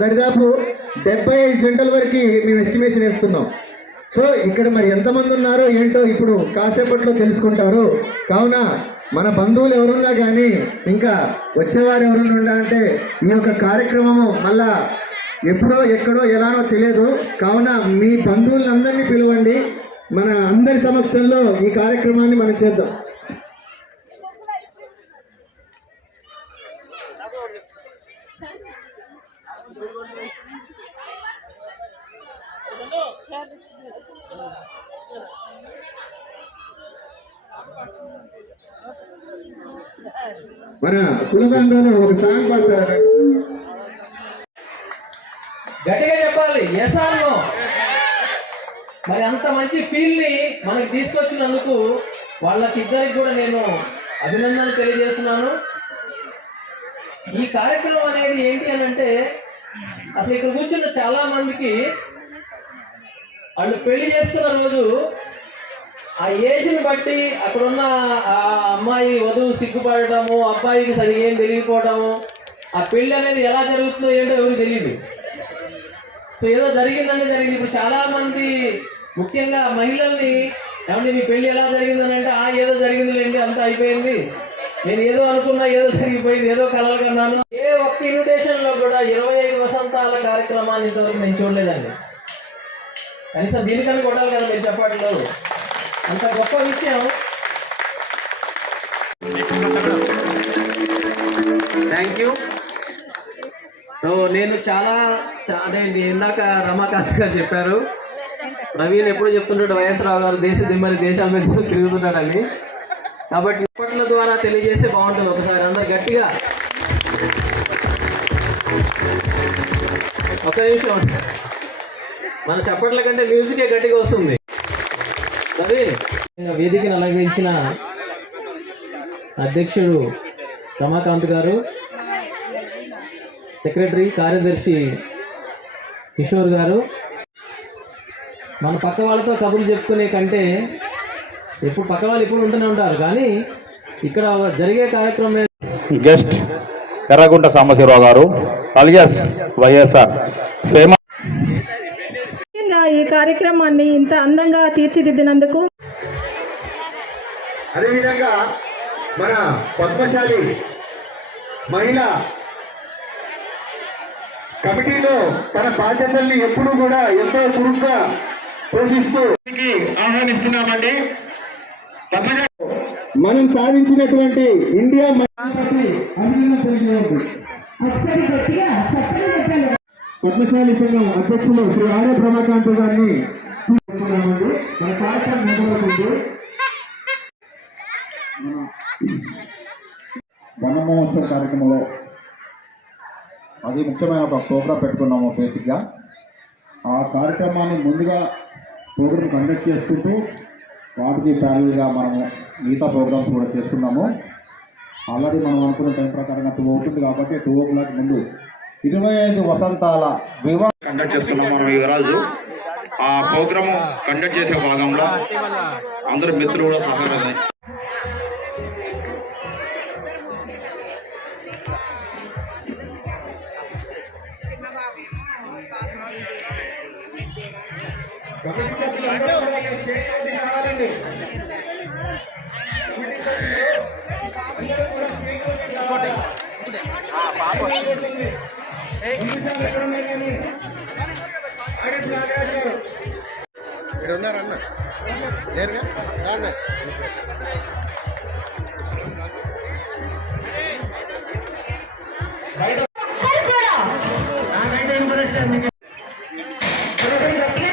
దరిదాపు డెబ్బై ఐదు గంటల వరకు మేము ఎస్టిమేషన్ వేస్తున్నాం సో ఇక్కడ మరి ఎంతమంది ఉన్నారో ఏంటో ఇప్పుడు కాసేపట్లో తెలుసుకుంటారు. కావున మన బంధువులు ఎవరున్నా కానీ ఇంకా వచ్చేవారు ఎవరున్నా అంటే ఈ యొక్క కార్యక్రమము మళ్ళా ఎప్పుడో ఎక్కడో ఎలానో తెలియదు. కావున మీ బంధువులందరినీ పిలవండి. మన అందరి సమక్షంలో ఈ కార్యక్రమాన్ని మనం చేద్దాం. మన కులబంధువులు ఒక సాంగ్ పడతారు గట్టిగా చెప్పాలి ఎస్ మరి అంత మంచి ఫీల్ని మనకి తీసుకొచ్చినందుకు వాళ్ళకి ఇద్దరికి కూడా నేను అభినందనలు తెలియజేస్తున్నాను. ఈ కార్యక్రమం అనేది ఏంటి అని అంటే అసలు ఇక్కడ కూర్చున్న చాలా మందికి వాళ్ళు పెళ్ళి చేసుకున్న రోజు ఆ ఏజ్ని బట్టి అక్కడున్న ఆ అమ్మాయి వధువు సిగ్గుపడటము అబ్బాయికి సరిగా ఏం తెలియకపోవటము ఆ పెళ్ళి అనేది ఎలా జరుగుతుందో ఏంటో ఎవరికి తెలియదు. సో ఏదో జరిగిందనే జరిగింది. ఇప్పుడు చాలామంది ముఖ్యంగా మహిళల్ని ఏమంటే మీ పెళ్ళి ఎలా జరిగిందని అంటే ఆ ఏదో జరిగిందిలేండి అంతా అయిపోయింది. నేను ఏదో అనుకున్నా ఏదో జరిగిపోయింది ఏదో కలలు కన్నాను. ఏ ఒక్క ఇన్విటేషన్లో కూడా ఇరవై ఐదు వసంతాల కార్యక్రమాన్ని ఇంతవరకు నేను చూడలేదండి. కనీసం దీనికన్నా కొట్టాలి కదా మీరు చెప్పట్లో అంత గొప్ప విషయం. థ్యాంక్ యూ సో నేను చాలా అంటే నేను ఇందాక రమాకాంత్ గారు చెప్పారు. ప్రవీణ్ ఎప్పుడు చెప్తుంటాడు వైఎస్ రావు గారు దేశ దిమ్మని దేశాల మీద తిరుగుతున్నాడని కాబట్టి ఇప్పట్ల ద్వారా తెలియజేస్తే బాగుంటుంది ఒకసారి. అందరు గట్టిగా. ఒక నిమిషం. మన చప్పట్ల కంటే మ్యూజికే గట్టిగా వస్తుంది. ప్రవీణ్ వేదికను అలంకరించిన అధ్యక్షుడు రమాకాంత్ గారు సెక్రటరీ కార్యదర్శి కిషోర్ గారు మన పక్క వాళ్ళతో కబుర్లు చెప్పుకునే కంటే ఎప్పుడు పక్క వాళ్ళు ఎప్పుడు ఉంటూనే ఉంటారు. కానీ ఇక్కడ జరిగే కార్యక్రమం గెస్ట్ ఎర్రగుంట సాంబశివరావు గారు అలియాస్ వైఎస్ఆర్. ఫేమస్ ఈ కార్యక్రమాన్ని ఇంత అందంగా తీర్చిదిద్దినందుకు అదేవిధంగా మన పద్మశాలి మహిళ కమిటీలో తన బాధ్యతల్ని ఎప్పుడూ కూడా ఎంతో చురుగ్గా పోషిస్తూ ఆహ్వానిస్తున్నామండి మనం సాధించినటువంటి ఇండియా తెలియజేయండి. పద్మశాలి సంఘం అధ్యక్షులు శ్రీ ఆర్య బ్రహ్మకాంత్ గారిని తీసుకుంటున్నామండి. మన కార్యక్రమం మొదలవుతుంది వనమహోత్సవ కార్యక్రమంలో అది ముఖ్యమైన ఒక ప్రోగ్రాం పెట్టుకున్నాము బేసిక్గా ఆ కార్యక్రమాన్ని ముందుగా ప్రోగ్రామ్ కండక్ట్ చేసుకుంటూ వాటికి ప్యారల్గా మనము మిగతా ప్రోగ్రామ్స్ కూడా చేస్తున్నాము ఆల్రెడీ మనం అనుకున్న టైం ప్రకారంగా టూ అవుతుంది కాబట్టి టూ ఓ క్లాక్ ముందు ఇరవై ఐదు వసంతాల వివాహ కండక్ట్ చేస్తున్నాం మనం యువరాజు ఆ ప్రోగ్రామ్ కండక్ట్ చేసే భాగంలో అందరు మిత్రులు కూడా సహకారం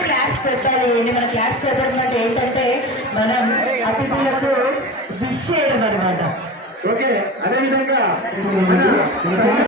క్లాస్ పెట్టాలి మన క్లాస్ పెట్టడం ఏంటంటే మనం అతిథులకు విష్ చేయడం అనమాట ఓకే అదేవిధంగా